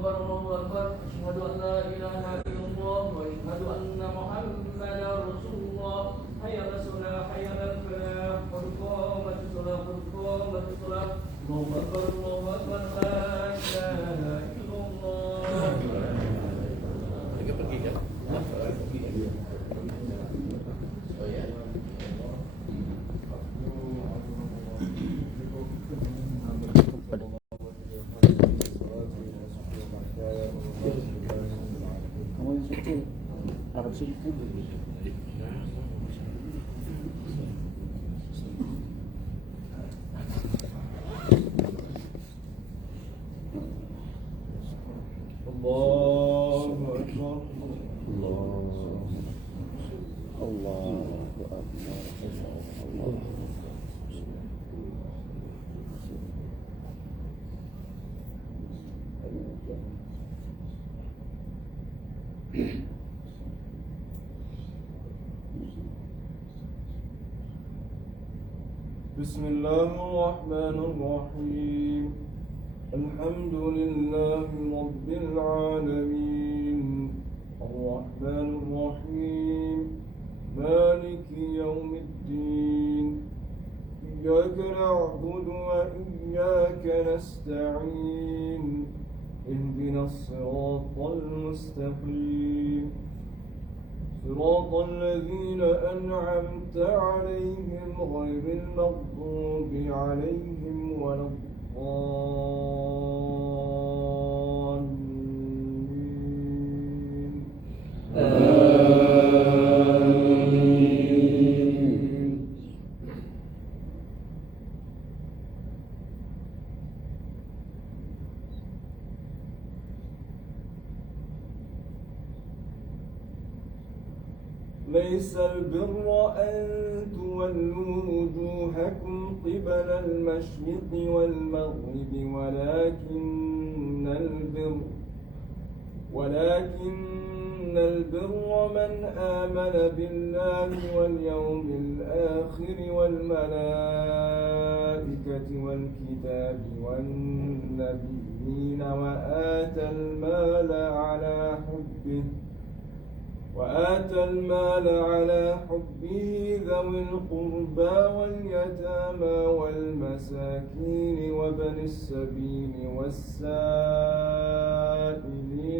أكبر الله أكبر أشهد أن لا إله إلا الله وأشهد أن محمدا رسول الله حي على الصلاة حي على الفلاح قد قامت الصلاة قد قامت الصلاة الله أكبر الله أكبر لا إله إلا الله. Mereka pergi kan? Oh ya. Kamu yang suci, Arab suci. Allahu Akbar. Allahu Akbar. بسم الله الرحمن الرحيم الحمد لله رب العالمين الرحمن الرحيم مالك يوم الدين إياك نعبد وإياك نستعين اهدنا الصراط المستقيم صراط الذين أنعمت عليهم غير المغضوب عليهم ولا الضالين آمين. ليس البر أن تولوا وجوهكم قبل المشرق والمغرب ولكن البر من آمن بالله واليوم الآخر والملائكة والكتاب والنبيين وآتى المال على حبه ذوي القربى واليتامى والمساكين وابن السبيل والسائلين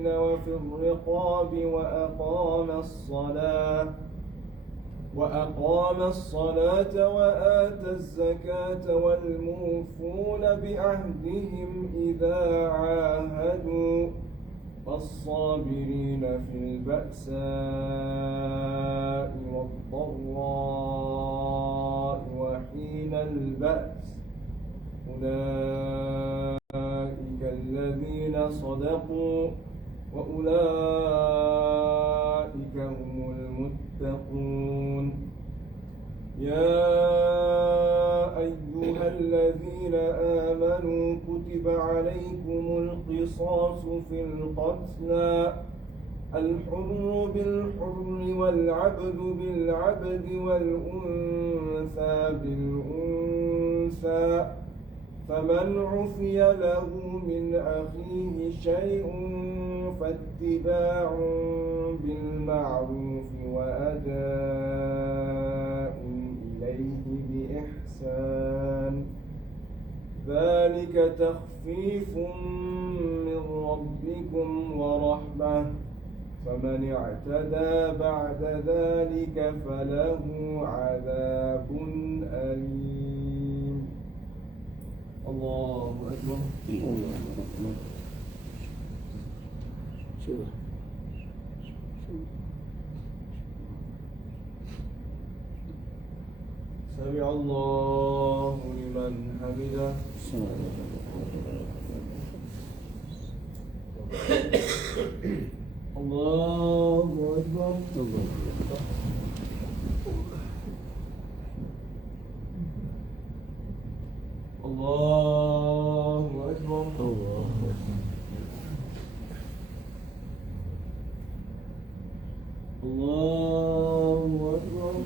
وفي الرقاب وأقام الصلاة وآتى الزكاة والموفون بعهدهم إذا عاهدوا والصابرين في البأساء والضراء وحين البأس أولئك الذين صدقوا وأولئك هم المتقون. يا أيها الذين آمنوا كتب عليكم القصاص في القتلى الحر بالحر والعبد بالعبد والأنثى بالأنثى فمن عفي له من أخيه شيء فاتباع بالمعروف وأداء إليه بإحسان ذلك تخفيف من ربكم ورحمة فمن اعتدى بعد ذلك فله عذاب أليم. الله أكبر. سمع الله لمن حمده. الله أكبر. الله أكبر. الله أكبر.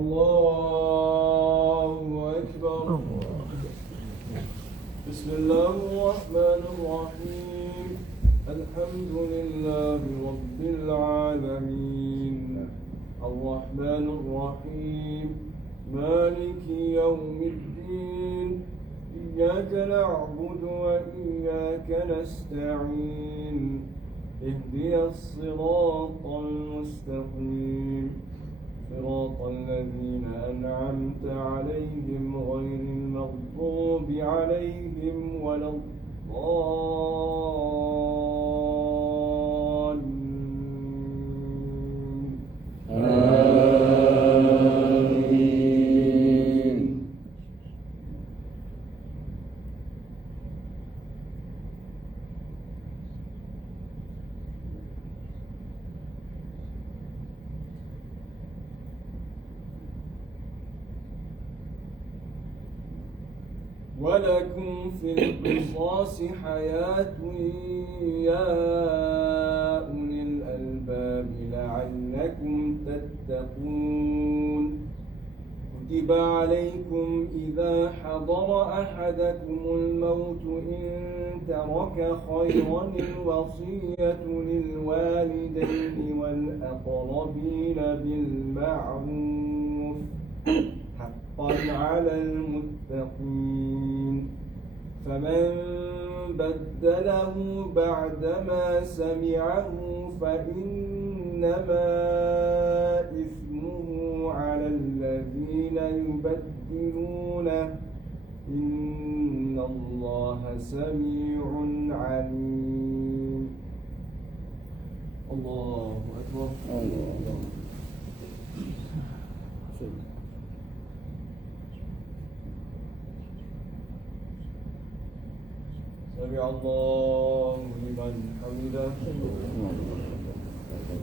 الله أكبر. بسم الله الرحمن الرحيم. الحمد لله رب العالمين الرحمن الرحيم مالك يوم الدين إياك نعبد وإياك نستعين اهدنا الصراط المستقيم صراط الذين أنعمت عليهم غير المغضوب عليهم ولا الضالين. آمين. ولكم في القصاص حياة يا أولي الألباب لعلكم تتقون. كتب عليكم إذا حضر أحدكم الموت إن ترك خيرا الوصية للوالدين والأقربين بالمعروف حقا على المتقين. فمن بدله بعدما سمعه فإنما إثمه على الذين يبدلونه إن الله سميع عليم. الله أكبر. سمع الله لمن حمده.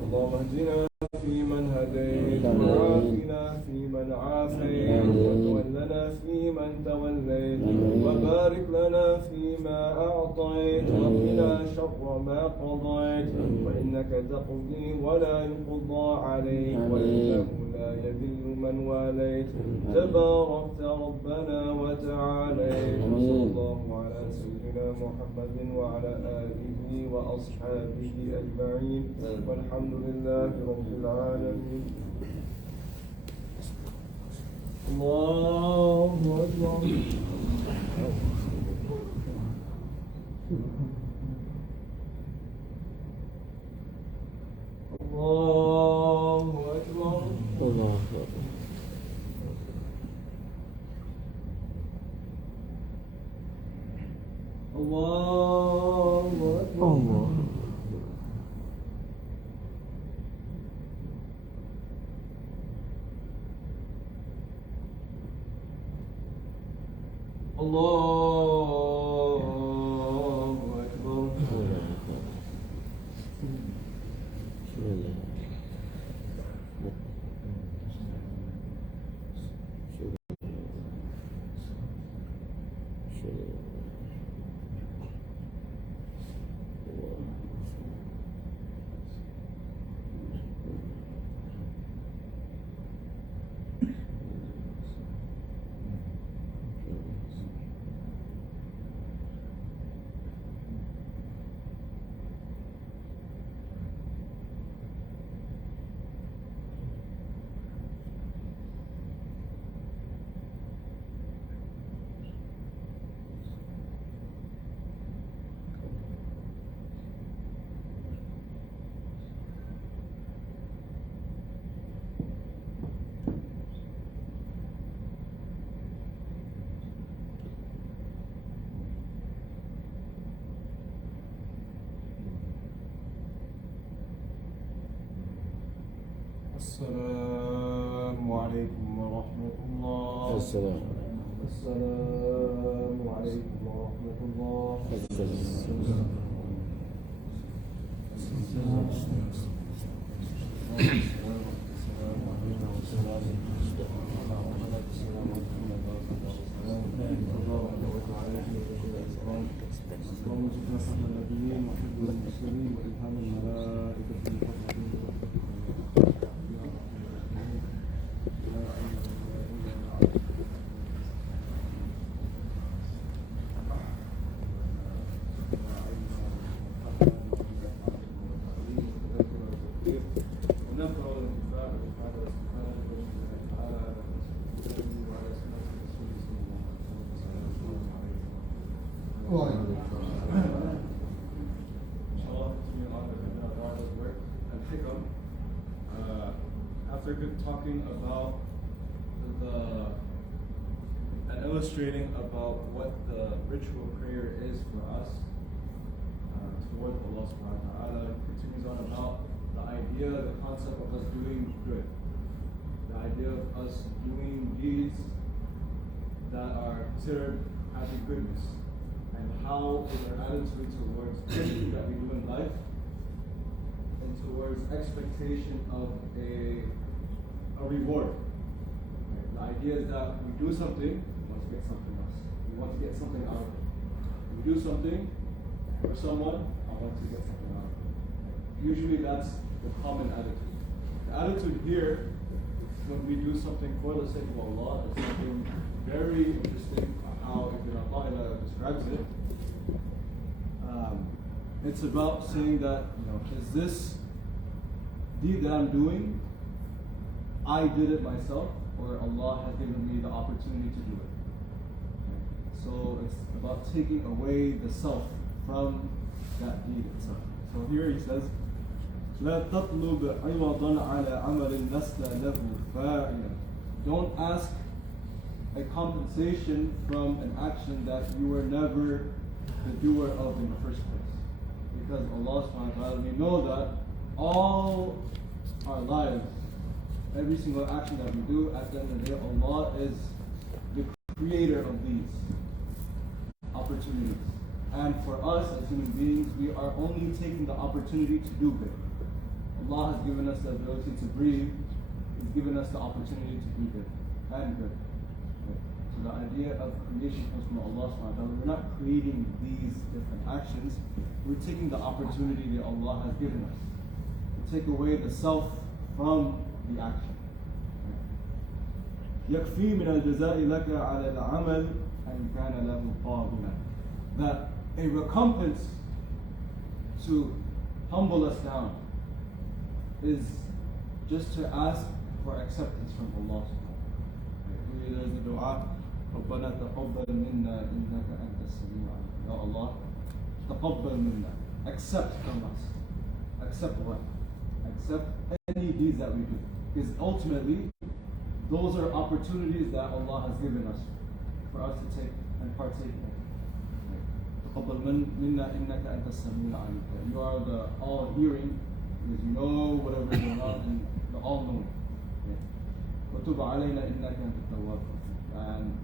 اللهم اهدنا فيمن هديت وعافنا فيمن عافيت وتولنا فيمن توليت وبارك لنا فيما أعطيت وقنا شر ما قضيت فإنك تقضي ولا يقضى عليك وإنه لا يذل من واليت تباركت ربنا وتعاليت. وصلى الله على سيدنا محمد وعلى آله وأصحابه أجمعين والحمد لله رب العالمين. الله أكبر. الله أكبر. الله الله أكبر. الله أكبر. بسم الله. السلام عليكم ورحمة الله. السلام. السلام عليكم ورحمة الله. اللهم ارزقنا فهم النبيين وحفظ المرسلين والهام الملائكة Inshallah, continue on with Allah's work and hikam. After talking about and illustrating about what the ritual prayer is for us towards Allah subhanahu wa ta'ala, continues on about the idea, the concept of us doing good. The idea of us doing deeds that are considered having goodness, and how is our attitude towards everything that we do in life, and towards expectation of a reward. Right? The idea is that we do something, we want to get something else. We want to get something out of it. We do something for someone, I want to get something out of it. Usually that's the common attitude. The attitude here, when we do something for the sake of Allah, is something very interesting how Ibn Ata'illah describes it. It's about saying that, is this deed that I'm doing, I did it myself, or Allah has given me the opportunity to do it. So it's about taking away the self from that deed itself. So here he says, لا تطلب عوضا على عمل لست له فاعلا. Don't ask a compensation from an action that you were never the doer of in the first place. Because Allah subhanahu wa ta'ala, we know that all our lives, every single action that we do, at the end of the day, Allah is the creator of these opportunities. And for us as human beings, we are only taking the opportunity to do good. Allah has given us the ability to breathe. He's given us the opportunity to do good and good. So the idea of creation comes from Allah subhanahu wa ta'ala. We're not creating these different actions. We're taking the opportunity that Allah has given us. We take away the self from the action. يكفي من الجزاء لك على العمل أن كان له قابلا. That a recompense to humble us down is just to ask for acceptance from Allah subhanahu wa ta'ala. There's a dua, ربنا تقبل منا إنك أنت السميع العليم. Ya Allah, تقبل منا. Accept from us. Accept what? Accept any deeds that we do. Because ultimately, those are opportunities that Allah has given us for us to take and partake in. تقبل منا إنك أنت السميع العليم. You are the all-hearing, because you know whatever is going on, and the all-knowing. وتب علينا إنك أنت التواب. And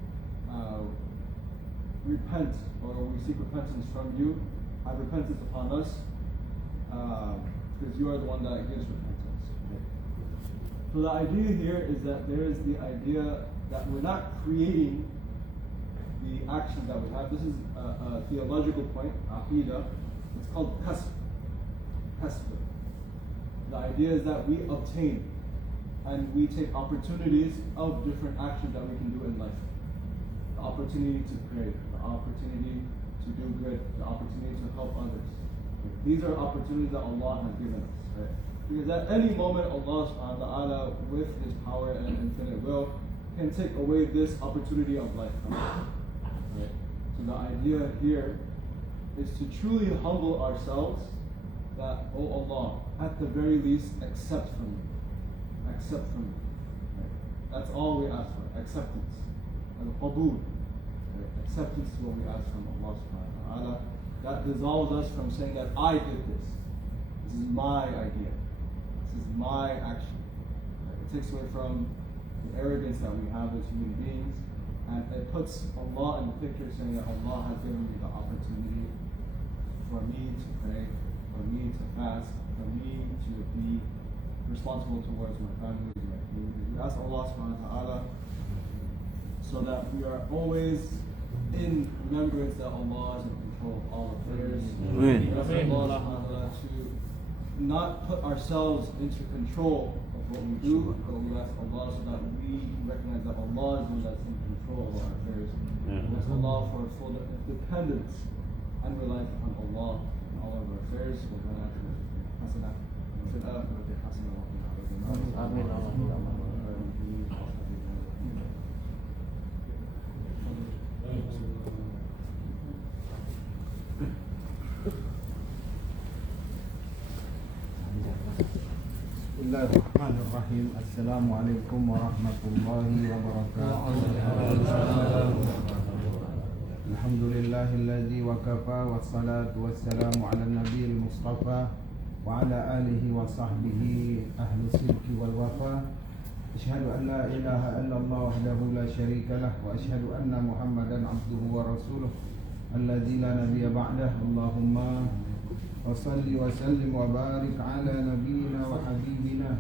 repent, or we seek repentance from you. Have repentance upon us, because you are the one that gives repentance. So the idea here is that there is the idea that we're not creating the action that we have. This is a theological point, aqidah. It's called kasb. The idea is that we obtain and we take opportunities of different actions that we can do in life. The opportunity to pray, the opportunity to do good, the opportunity to help others. These are opportunities that Allah has given us. Right? Because at any moment, Allah subhanahu wa ta'ala, with His power and infinite will, can take away this opportunity of life from us. Right? So the idea here is to truly humble ourselves that, oh Allah, at the very least, accept from me. Accept from me. Right? That's all we ask for, acceptance. Al-Qabul. Right? Acceptance is what we ask from Allah subhanahu wa ta'ala. That dissolves us from saying that I did this. This is my idea. This is my action. Right? It takes away from the arrogance that we have as human beings, and it puts Allah in the picture, saying that Allah has given me the opportunity for me to pray, for me to fast, for me to be responsible towards my family, my community. We ask Allah subhanahu wa ta'ala so that we are always in remembrance that Allah is in control of all affairs. We ask Allah subhanahu wa ta'ala to not put ourselves into control of what we do, but we ask Allah so that we recognize that Allah is the one that's in control of our affairs. We ask Allah for full dependence and reliance upon Allah in all of our affairs. Bismillahirrahmanirrahim. Assalamualaikum warahmatullahi wabarakatuh. Alhamdulillahilladzi wa kafa wassalatu wassalamu ala nabiyil mustafa wa ala alihi wa sahbihi ahli sidqi wal wafa. Asyhadu an la ilaha illallah wahdahu la syarika lah wa asyhadu anna Muhammadan abduhu wa rasuluh alladzi la nabiyya ba'dah. Allahumma wa salli wa sallim wa barik ala nabiyyina wa habibina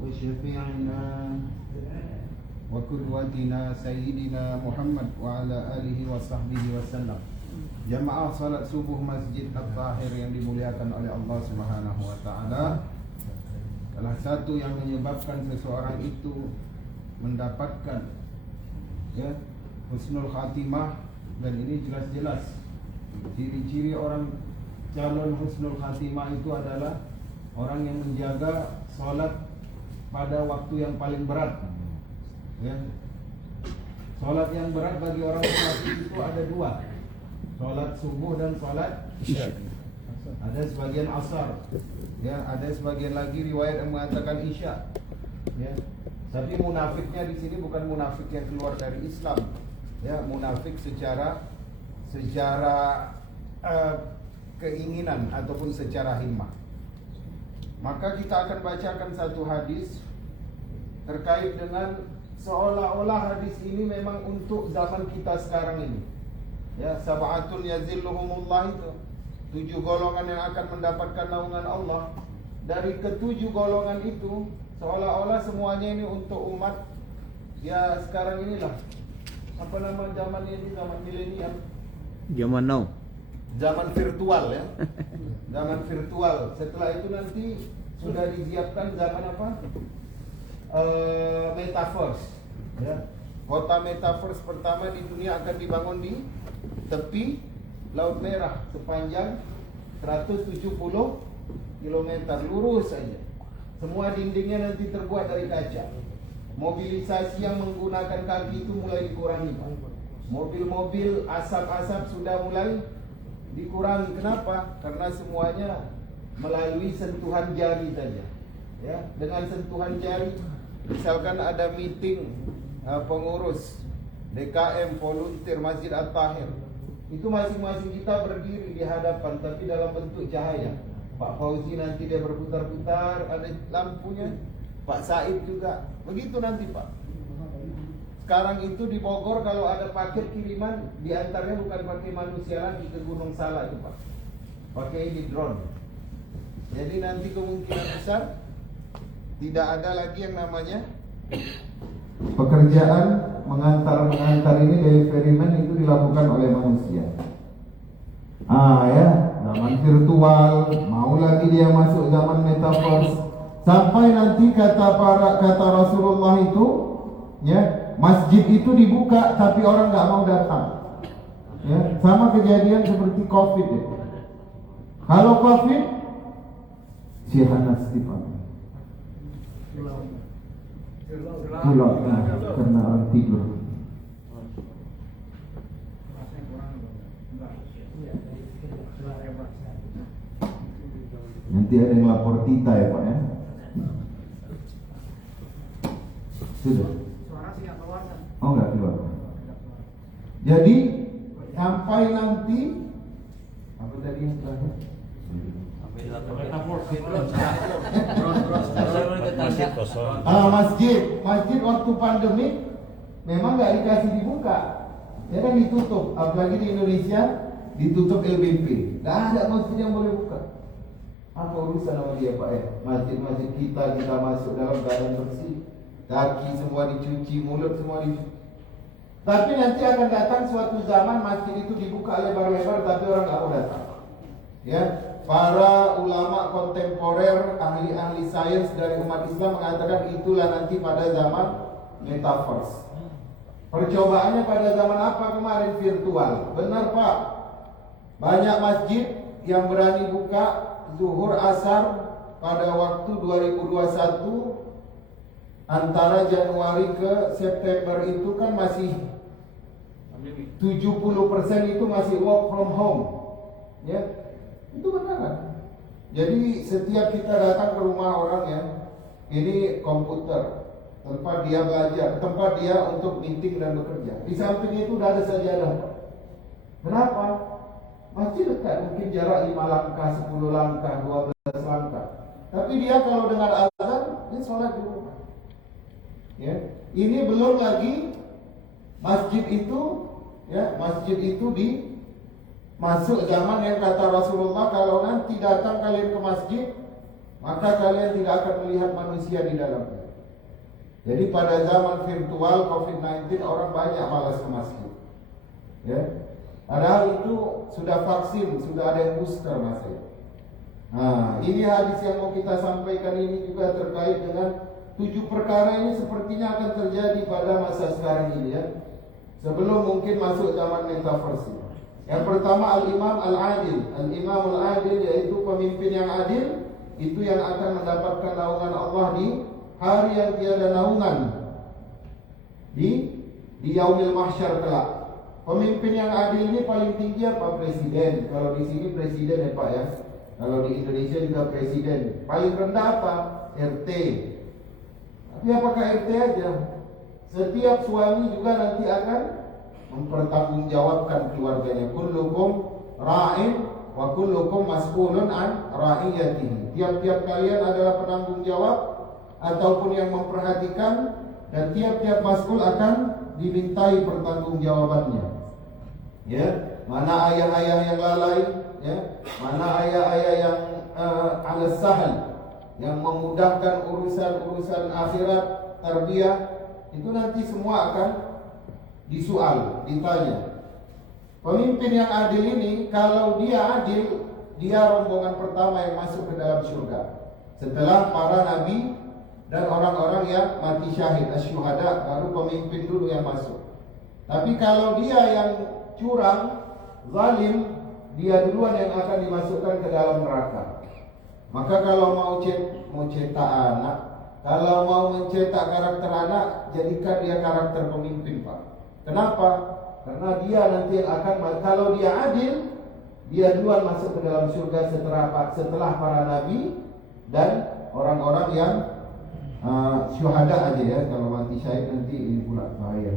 wa syafi'ina wa qudwatina sayyidina Muhammad wa ala alihi wa sahbihi wa sallam. Jamaah salat subuh Masjid At-Tahir yang dimuliakan oleh Allah Subhanahu wa taala, salah satu yang menyebabkan seseorang itu mendapatkan husnul khatimah, dan ini jelas-jelas ciri-ciri orang calon husnul khatimah itu adalah orang yang menjaga salat pada waktu yang paling berat. Salat yang berat bagi orang munafik itu ada dua, salat subuh dan salat isya. Ada sebagian asar, ada sebagian lagi riwayat yang mengatakan isya. Tapi munafiknya di sini bukan munafik yang keluar dari Islam, munafik secara keinginan ataupun secara himmah. Maka kita akan bacakan satu hadis terkait dengan seolah-olah hadis ini memang untuk zaman kita sekarang ini. Sab'atun yazilluhumullah, itu 7 golongan yang akan mendapatkan naungan Allah. Dari ke-7 golongan itu seolah-olah semuanya ini untuk umat sekarang inilah. Apa nama zaman ini? Zaman milenial. Zaman now. Zaman virtual Zaman virtual. Setelah itu nanti sudah disiapkan zaman apa? Metaverse. Kota metaverse pertama di dunia akan dibangun di tepi Laut Merah sepanjang 170 km lurus saja. Semua dindingnya nanti terbuat dari kaca. Mobilisasi yang menggunakan kaki itu mulai dikurangi. Mobil-mobil asap-asap sudah mulai dikurangi. Kenapa? Karena semuanya melalui sentuhan jari saja. Dengan sentuhan jari, misalkan ada meeting pengurus DKM volunteer Masjid At-Tahir, itu masing-masing kita berdiri di hadapan tapi dalam bentuk cahaya. Pak Fauzi nanti dia berputar-putar, ada lampunya. Pak Said juga begitu nanti Pak. Sekarang itu di Bogor kalau ada paket kiriman, diantarnya bukan pakai manusia lagi ke Gunung Salak itu Pak, pakai ini drone. Jadi nanti kemungkinan besar tidak ada lagi yang namanya pekerjaan mengantar ini, delivery man itu dilakukan oleh manusia. Zaman virtual, mau lagi dia masuk zaman metaverse. Sampai nanti kata Rasulullah itu, masjid itu dibuka tapi orang nggak mau datang. Sama kejadian seperti COVID. Kalau COVID, Syekhanas dipakai. Pulau karena orang tidur. Nanti ada yang lapor Tita ya Pak ya. Sudah. Oh enggak keluar. Jadi sampai nanti apa tadi yang terakhir? Masjid waktu pandemi memang nggak dikasih dibuka, kan ditutup. Apalagi di Indonesia ditutup LBP, nggak ada masjid yang boleh buka. Apa urusan sama dia Pak Masjid-masjid kita masuk dalam keadaan bersih, kaki semua dicuci, mulut semua dicuci. Tapi nanti akan datang suatu zaman masjid itu dibuka lebar-lebar tapi orang nggak mau datang. Para ulama kontemporer, ahli-ahli sains dari umat Islam mengatakan itulah nanti pada zaman metaverse. Percobaannya pada zaman apa kemarin? Virtual. Benar Pak. Banyak masjid yang berani buka zuhur asar pada waktu 2021 antara Januari ke September itu kan masih 70% itu masih work from home. Ya, itu benar. Jadi setiap kita datang ke rumah orang ya, ini komputer, tempat dia belajar, tempat dia untuk meeting dan bekerja. Di samping itu udah ada sajadah. Kenapa? Masih dekat, mungkin jarak 5 langkah, 10 langkah, 12 langkah. Tapi dia kalau dengar azan, dia sholat di rumah. Ya, ini belum lagi masjid itu, ya, masjid itu masuk zaman yang kata Rasulullah, kalau nanti datang kalian ke masjid, maka kalian tidak akan melihat manusia di dalamnya. Jadi pada zaman virtual COVID-19 orang banyak malas ke masjid. Ya. Padahal itu sudah vaksin, sudah ada yang booster masa itu. Nah, ini hadis yang mau kita sampaikan ini juga terkait dengan 7 perkara ini sepertinya akan terjadi pada masa sekarang ini ya. Sebelum mungkin masuk zaman metaverse. Yang pertama al-imam al-adil. Al-imam al-adil yaitu pemimpin yang adil, itu yang akan mendapatkan naungan Allah di hari yang tiada naungan, di yaumil mahsyar kelak. Pemimpin yang adil ini paling tinggi apa? Presiden. Kalau di sini presiden ya Pak ya. Kalau di Indonesia juga presiden. Paling rendah apa? RT. Tapi apakah RT aja? Setiap suami juga nanti akan mempertanggungjawabkan keluarganya. Kullukum ra'in wa kullukum mas'ulun an ra'iyatihi. Tiap-tiap kalian adalah penanggung jawab ataupun yang memperhatikan, dan tiap-tiap mas'ul akan dimintai pertanggungjawabannya. Ya, mana ayah-ayah yang lalai, ya, mana ayah-ayah yang al-sahal, yang memudahkan urusan-urusan akhirat, tarbiyah, itu nanti semua akan disoal, ditanya. Pemimpin yang adil ini, kalau dia adil, dia rombongan pertama yang masuk ke dalam surga setelah para nabi dan orang-orang yang mati syahid, asyuhada, baru pemimpin dulu yang masuk. Tapi kalau dia yang curang, zalim, dia duluan yang akan dimasukkan ke dalam neraka. Maka kalau mau cetak anak, kalau mau mencetak karakter anak, jadikan dia karakter pemimpin Pak. Kenapa? Karena dia nanti yang akan, kalau dia adil, dia duluan masuk ke dalam surga setelah para nabi dan orang-orang yang syuhada aja ya. Kalau mati syahid nanti ini pula bahaya.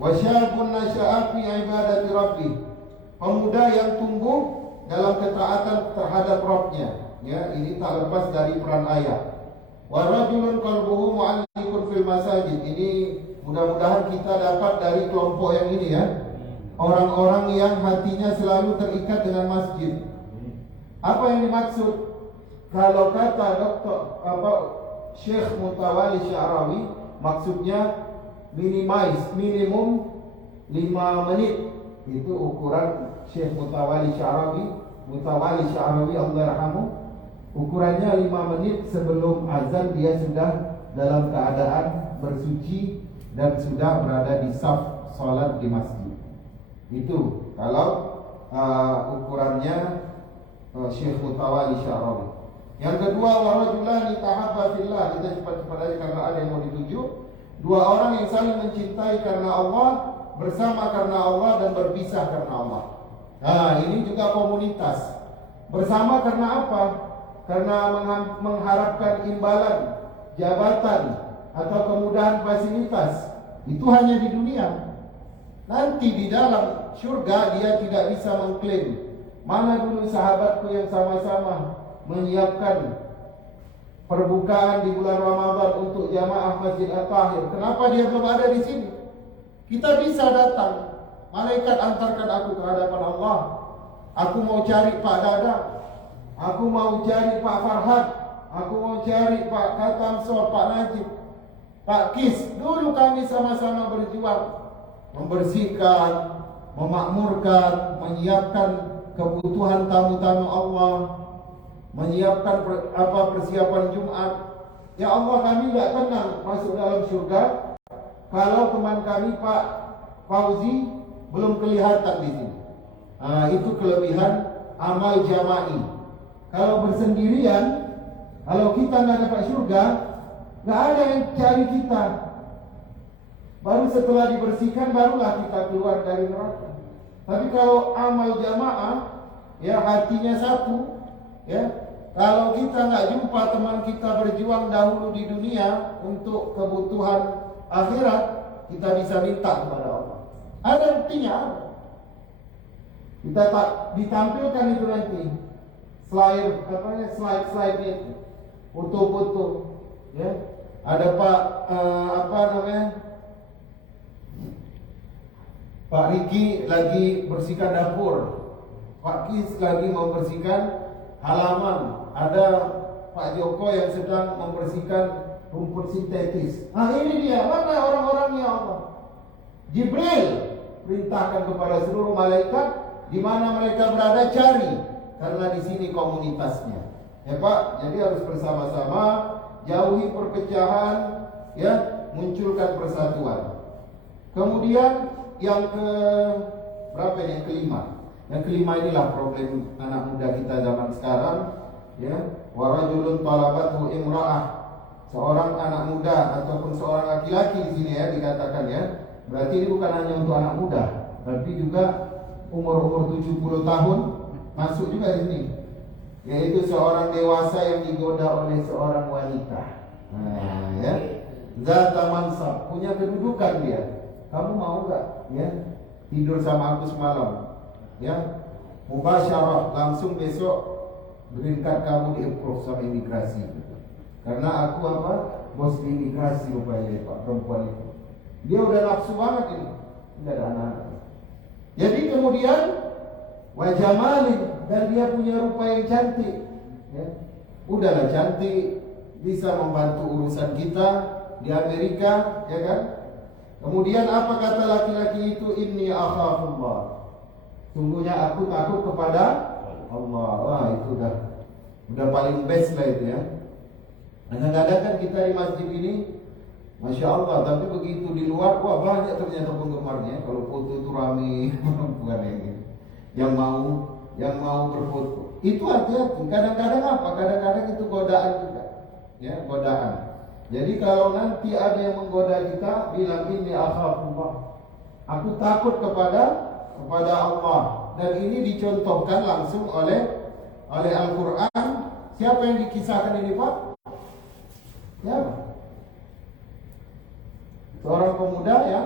Wasyabun nasya'a fi ibadati rabbih. Pemuda yang tumbuh dalam ketaatan terhadap Rabb-nya. Ya, ini tak lepas dari peran ayah. Wa rajulun qalbuhu mu'alliqun fil masajid. Ini mudah-mudahan kita dapat dari kelompok yang ini ya. Orang-orang yang hatinya selalu terikat dengan masjid. Apa yang dimaksud? Kalau kata Syekh Mutawali Sya'rawi, maksudnya minimum 5 menit. Itu ukuran Syekh Mutawali Sya'rawi Allah yarhamu. Ukurannya 5 menit sebelum azan dia sudah dalam keadaan bersuci dan sudah berada di saf salat di masjid. Itu kalau ukurannya Syekh Mutawali Sya'rawi. Yang kedua, warajulani tahabba fillah. Kita cepat-cepat aja karena ada yang mau dituju. 2 orang yang saling mencintai karena Allah, bersama karena Allah, dan berpisah karena Allah. Nah, ini juga komunitas. Bersama karena apa? Karena mengharapkan imbalan, jabatan, atau kemudahan fasilitas. Itu hanya di dunia. Nanti di dalam surga dia tidak bisa mengklaim, mana dulu sahabatku yang sama-sama menyiapkan perbukaan di bulan Ramadan untuk jamaah Masjid At-Tahir. Kenapa dia belum ada di sini? Kita bisa datang. Malaikat antarkan aku ke hadapan Allah. Aku mau cari Pak Dadang. Aku mau cari Pak Farhad. Aku mau cari Pak Katamsor, Pak Najib, Pak Kis. Dulu kami sama-sama berjuang membersihkan, memakmurkan, menyiapkan kebutuhan tamu-tamu Allah, menyiapkan persiapan Jumat. Ya Allah, kami tidak tenang masuk dalam surga kalau teman kami Pak Fauzi belum kelihatan di sini. Itu kelebihan amal jama'i. Kalau bersendirian, kalau kita nggak dapat surga, nggak ada yang cari kita. Baru setelah dibersihkan barulah kita keluar dari neraka. Tapi kalau amal jamaah, ya hatinya satu, ya. Kalau kita nggak jumpa teman kita berjuang dahulu di dunia untuk kebutuhan akhirat, kita bisa minta kepada Allah. Ada buktinya. Kita tak ditampilkan itu nanti slide itu, foto-foto, ya. Ada Pak Riki lagi bersihkan dapur, Pak Kis lagi membersihkan halaman, ada Pak Joko yang sedang membersihkan rumput sintetis. Nah ini dia, mana orang-orangnya Allah? Jibril perintahkan kepada seluruh malaikat di mana mereka berada cari, karena di sini komunitasnya. Ya Pak, jadi harus bersama-sama, jauhi perpecahan, ya, munculkan persatuan. Kemudian yang ke berapa ini? Yang kelima. Yang kelima inilah problem anak muda kita zaman sekarang, ya. Warajulun talabathu imra'ah. Seorang anak muda ataupun seorang laki-laki di sini ya dikatakan ya. Berarti ini bukan hanya untuk anak muda, tapi juga umur 70 tahun masuk juga di sini. Yaitu seorang dewasa yang digoda oleh seorang wanita. Nah, ya. Zata mansab, punya kedudukan dia. Kamu mau enggak, ya, tidur sama aku semalam? Ya, mubasyarah, langsung besok green card kamu di-approve sama imigrasi. Karena aku bos di imigrasi rupanya Pak perempuan itu. Dia udah nafsu banget ini. Enggak ada anak. Jadi kemudian wajah malin, dan dia punya rupa yang cantik, ya. Udahlah cantik, bisa membantu urusan kita di Amerika, ya kan? Kemudian apa kata laki-laki itu? Inni akhafullah. Sungguhnya aku takut kepada Allah. Wah, itu udah paling best lah itu ya. Kadang-kadang kan kita di masjid ini, Masya Allah, tapi begitu di luar, wah banyak ternyata penggemarnya. Kalau foto itu rame, bukan yang ini. Yang mau berfoto. Itu hati-hati. Kadang-kadang apa? Kadang-kadang itu godaan juga. Ya, godaan. Jadi kalau nanti ada yang menggoda kita, bilang ini akhafullah. Aku takut kepada Allah. Dan ini dicontohkan langsung oleh Al-Quran. Siapa yang dikisahkan ini Pak? Siapa? Seorang pemuda ya,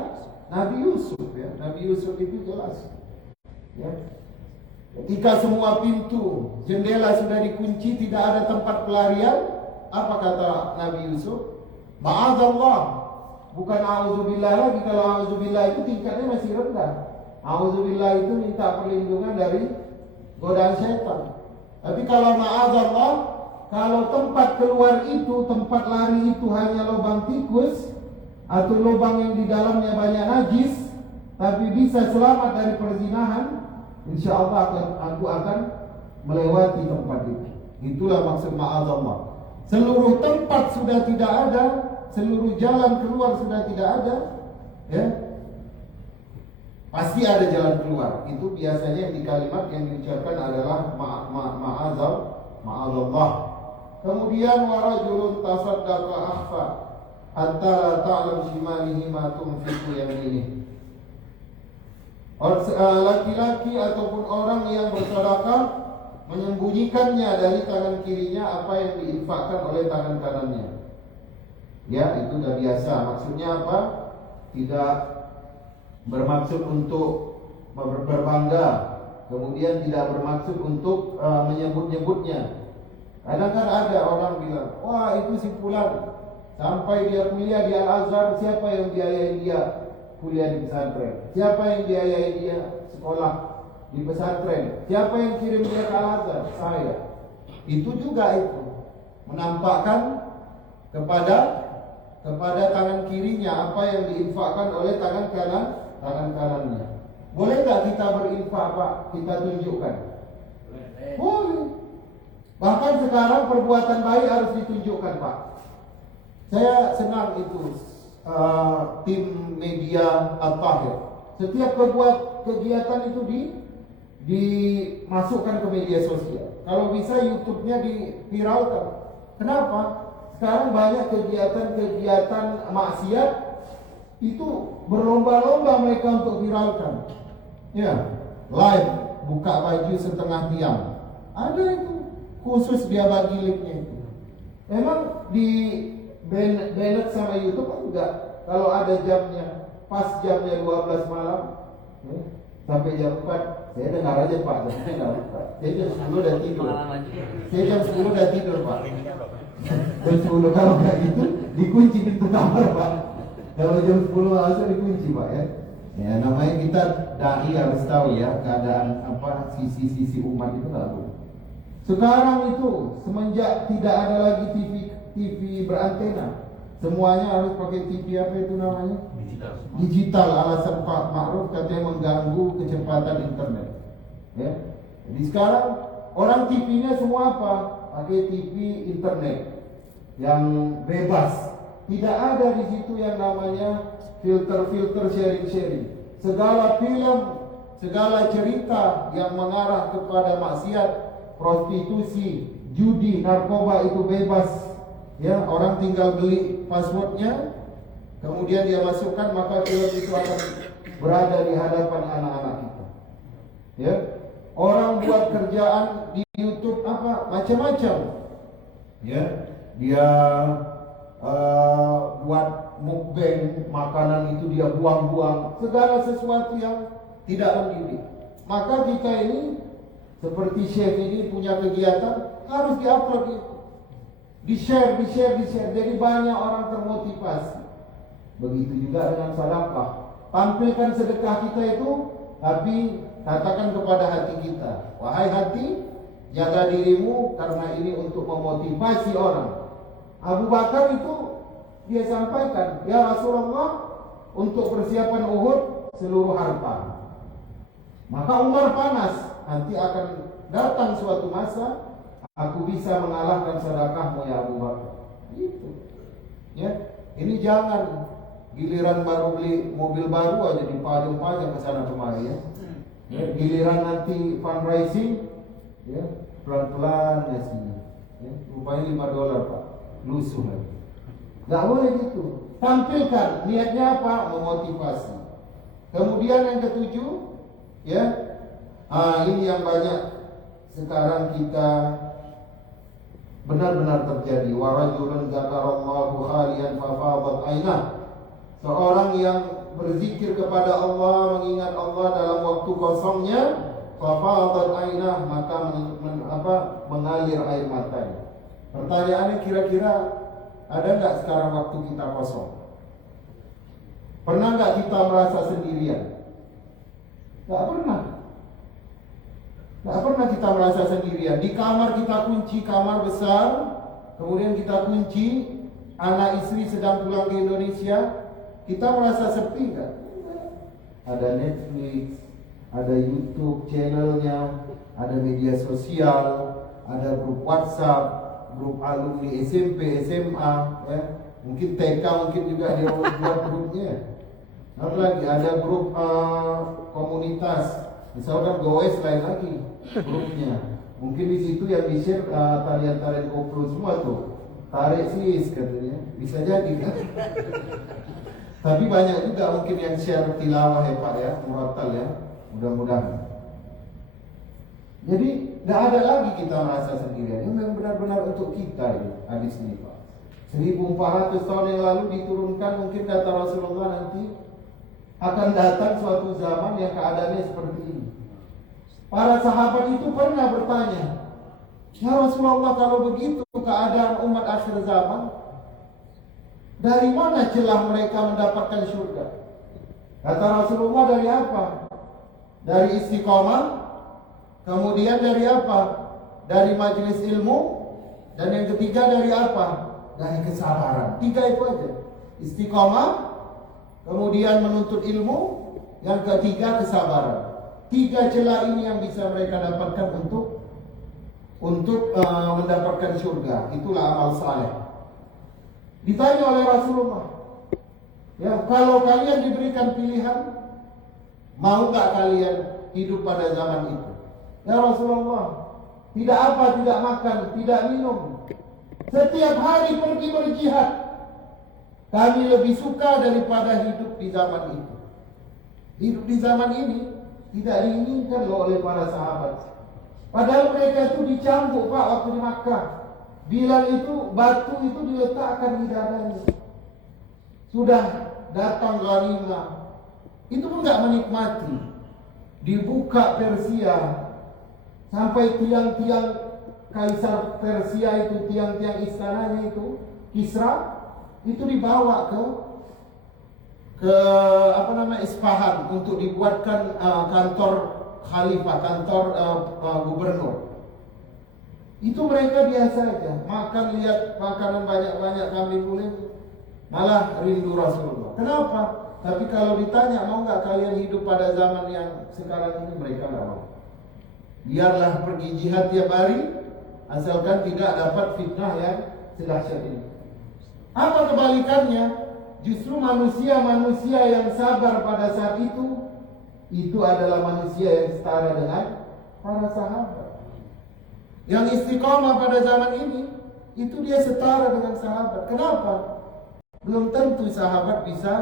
Nabi Yusuf ya. Nabi Yusuf itu jelas. Ya. Ketika semua pintu, jendela sudah dikunci, tidak ada tempat pelarian, apa kata Nabi Yusuf? Ma'adzallah. Bukan a'udzubillah lagi. Kalau a'udzubillah itu tingkatnya masih rendah. A'udzubillah itu minta perlindungan dari godaan syaitan. Tapi kalau ma'adzallah, kalau tempat keluar itu, tempat lari itu hanya lubang tikus atau lubang yang di dalamnya banyak najis, tapi bisa selamat dari perzinahan, insya Allah aku akan melewati tempat itu. Itulah maksud ma'adzallah. Seluruh tempat sudah tidak ada, seluruh jalan keluar sudah tidak ada, ya. Pasti ada jalan keluar. Itu biasanya yang di kalimat yang diucapkan adalah ma'adzallah. Kemudian warajulun tasaddaqa akhfa hatta la ta'lam shimalihi ma tunfiqu yaminih. Laki-laki ataupun orang yang bersedekah menyembunyikannya dari tangan kirinya apa yang diinfakkan oleh tangan kanannya. Ya, itu sudah biasa. Maksudnya apa? Tidak bermaksud untuk berbangga, kemudian tidak bermaksud untuk menyebut-nyebutnya. Kadang kan ada orang bilang, wah itu si fulan sampai dia kuliah di Al-Azhar, siapa yang biayai dia kuliah di pesantren? Siapa yang biayai dia sekolah di pesantren? Siapa yang kirim dia ke Al-Azhar? Saya. Itu juga itu menampakkan kepada tangan kirinya apa yang diinfakkan oleh tangan kanannya. Boleh tak kita berinfak Pak? Kita tunjukkan. Boleh. Bahkan sekarang perbuatan baik harus ditunjukkan Pak. Saya senang itu tim media Al-Tahir. Setiap kegiatan itu dimasukkan ke media sosial. Kalau bisa YouTube-nya diviralkan. Kenapa? Sekarang banyak kegiatan-kegiatan maksiat itu berlomba-lomba mereka untuk viralkan. Ya, live buka baju setengah tiang. Ada itu khusus dia bagi linknya itu. Emang di banned sama YouTube kan enggak? Kalau ada jamnya, pas jamnya 12 malam ya, sampai jam 4, saya dengar aja Pak, saya enggak buka. Saya jam 10 udah tidur. Saya jam 10 udah tidur Pak. Jam 10 kalau kayak gitu dikunci pintu kamar Pak. Kalau jam 10 langsung dikunci Pak ya. Ya namanya kita dai harus tahu ya keadaan apa sisi-sisi umat itu lalu. Sekarang itu semenjak tidak ada lagi TV berantena, semuanya harus pakai TV apa itu namanya? Digital. Alasan Pak Ma'ruf katanya mengganggu kecepatan internet. Ya. Jadi sekarang orang TV-nya semua apa? Pakai TV internet yang bebas. Tidak ada di situ yang namanya filter sharing. Segala film, segala cerita yang mengarah kepada maksiat, prostitusi, judi, narkoba itu bebas. Ya, orang tinggal beli passwordnya, kemudian dia masukkan, maka film itu akan berada di hadapan anak-anak kita. Ya, orang buat kerjaan di YouTube apa macam-macam. Ya, dia buat mukbang makanan itu dia buang-buang, segala sesuatu yang tidak mendidik. Maka kita ini seperti chef ini punya kegiatan harus diupload itu, di-share. Jadi banyak orang termotivasi. Begitu juga dengan sedekah. Tampilkan sedekah kita itu, tapi katakan kepada hati kita, wahai hati, jaga dirimu karena ini untuk memotivasi orang. Abu Bakar itu dia sampaikan, ya Rasulullah, untuk persiapan Uhud seluruh harta. Maka Umar panas, nanti akan datang suatu masa aku bisa mengalahkan sedekahmu ya Abu Bakar. Itu. Ya, ini jangan giliran baru beli mobil baru aja dipajang ke sana kemari ya. Ya, giliran nanti fundraising ya, pelan-pelan ya sini. Ya, rupanya $5 Pak. Lusuh lagi. Gak boleh gitu. Tampilkan niatnya apa? Memotivasi. Kemudian yang ketujuh, ya, ini yang banyak sekarang kita benar-benar terjadi. Warajulun zakarallahu khalian fafadat ainah. Seorang yang berzikir kepada Allah, mengingat Allah dalam waktu kosongnya, fafadat ainah, maka mengalir air matanya. Pertanyaannya kira-kira ada nggak sekarang waktu kita kosong? Pernah nggak kita merasa sendirian? Nggak pernah. Nggak pernah kita merasa sendirian. Di kamar kita kunci, kamar besar, kemudian kita kunci, anak istri sedang pulang ke Indonesia, kita merasa sepi nggak? Ada Netflix, ada YouTube channelnya, ada media sosial, ada grup WhatsApp, grup alumni SMP, SMA, ya. Mungkin TK, mungkin juga dia buat grupnya. Apa lagi? Ada grup komunitas. Misalkan goes lain lagi grupnya. Mungkin di situ yang di-share tarian-tarian koplo semua tuh. Tarik sis katanya. Bisa jadi kan? Tapi banyak juga mungkin yang share tilawah ya Pak ya, murattal ya. Mudah-mudahan. Jadi tidak ada lagi kita merasa sendirian. Ini memang benar-benar untuk kita ini hadis ini Pak. 1400 tahun yang lalu diturunkan, mungkin kata Rasulullah nanti akan datang suatu zaman yang keadaannya seperti ini. Para sahabat itu pernah bertanya, ya Rasulullah, kalau begitu keadaan umat akhir zaman, dari mana celah mereka mendapatkan surga? Kata Rasulullah, dari apa? Dari istiqomah. Kemudian dari apa? Dari majelis ilmu. Dan yang ketiga dari apa? Dari kesabaran. 3 itu aja. Istiqomah, kemudian menuntut ilmu, yang ketiga kesabaran. 3 celah ini yang bisa mereka dapatkan untuk mendapatkan surga. Itulah amal saleh. Ditanya oleh Rasulullah, ya, kalau kalian diberikan pilihan, mau nggak kalian hidup pada zaman itu? Ya Rasulullah, tidak apa, tidak makan, tidak minum, setiap hari pergi berjihad. Kami lebih suka daripada hidup di zaman itu. Hidup di zaman ini tidak diinginkan loh oleh para sahabat. Padahal mereka itu dicambuk Pak waktu di Makkah. Bilal itu batu itu diletakkan di dadanya. Sudah datang ghanimah, itu pun nggak menikmati. Dibuka Persia sampai tiang-tiang kaisar Persia itu, tiang-tiang istananya itu Kisra itu dibawa ke Isfahan untuk dibuatkan kantor khalifah, kantor gubernur. Itu mereka biasa aja makan, lihat makanan banyak-banyak kambing kulit, malah rindu Rasulullah. Kenapa? Tapi kalau ditanya mau nggak kalian hidup pada zaman yang sekarang ini, mereka nggak mau. Biarlah pergi jihad tiap hari, asalkan tidak dapat fitnah yang sedahsyat ini. Apa kebalikannya? Justru manusia-manusia yang sabar pada saat itu adalah manusia yang setara dengan para sahabat. Yang istiqomah pada zaman ini, itu dia setara dengan sahabat. Kenapa? Belum tentu sahabat bisa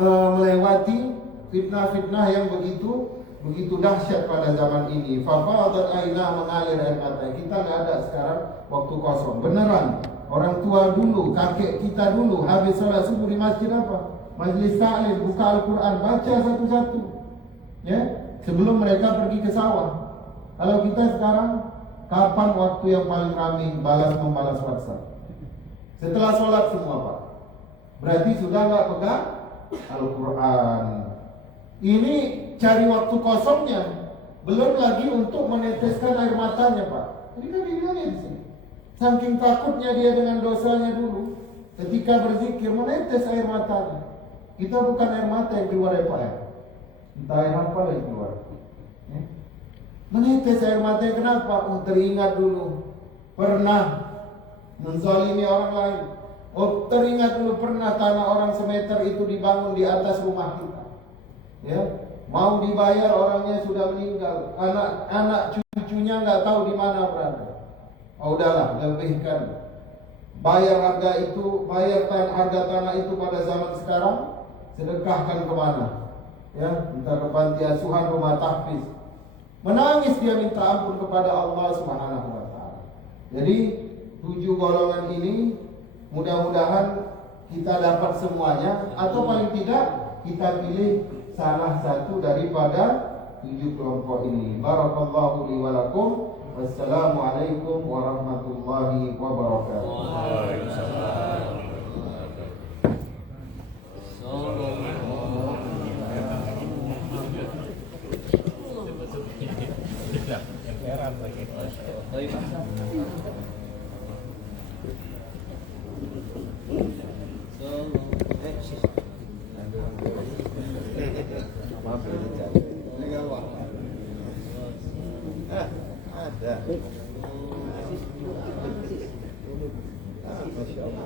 melewati fitnah-fitnah yang begitu dahsyat pada zaman ini. Fafadat aina, mengalir air mata. Kita nggak ada sekarang waktu kosong. Beneran. Orang tua dulu, kakek kita dulu, habis sholat subuh di masjid apa? Majlis ta'lim, buka Al-Quran, baca satu-satu. Ya, sebelum mereka pergi ke sawah. Kalau kita sekarang, kapan waktu yang paling ramai membalas WhatsApp? Setelah sholat semua Pak. Berarti sudah nggak pegang Al-Quran. Ini cari waktu kosongnya, belum lagi untuk meneteskan air matanya Pak. Jadi kan dibilangnya di sini. Saking takutnya dia dengan dosanya dulu, ketika berzikir menetes air matanya. Kita bukan air mata yang keluar ya Pak ya. Entah air apa yang keluar. Ya. Menetes air matanya kenapa? Teringat dulu pernah menzalimi orang lain. Teringat dulu pernah tanah orang semeter itu dibangun di atas rumah kita. Ya, mau dibayar orangnya sudah meninggal. Anak cucunya nggak tahu di mana berada. Udahlah, lebihkan. Bayar harga tanah itu pada zaman sekarang, sedekahkan kemana? Ya, entah ke panti asuhan, rumah tahfiz. Menangis dia minta ampun kepada Allah Subhanahu wa taala. Jadi 7 golongan ini mudah-mudahan kita dapat semuanya, atau paling tidak kita pilih salah satu daripada 7 kelompok ini. Barakallahu li wa lakum. Wassalamualaikum warahmatullahi wabarakatuh. Waalaikumsalam. Ada. Masya Allah.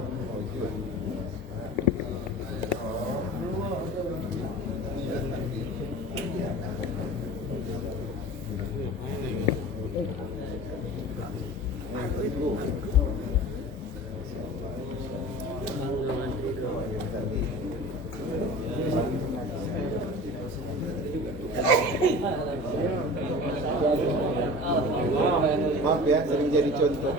Maaf ya, sering jadi contoh.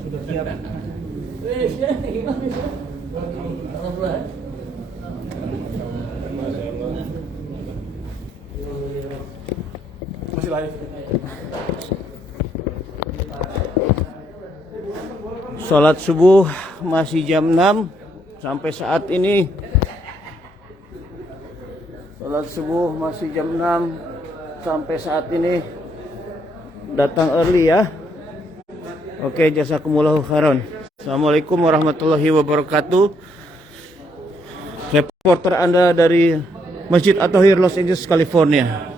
Sudah siap. Masih live. Salat subuh masih jam 6 sampai saat ini. Salat subuh masih jam 6 sampai saat ini datang early ya. Oke, jazakumullahu khairan. Assalamualaikum warahmatullahi wabarakatuh. Reporter Anda dari Masjid At-Tahir, Los Angeles, California.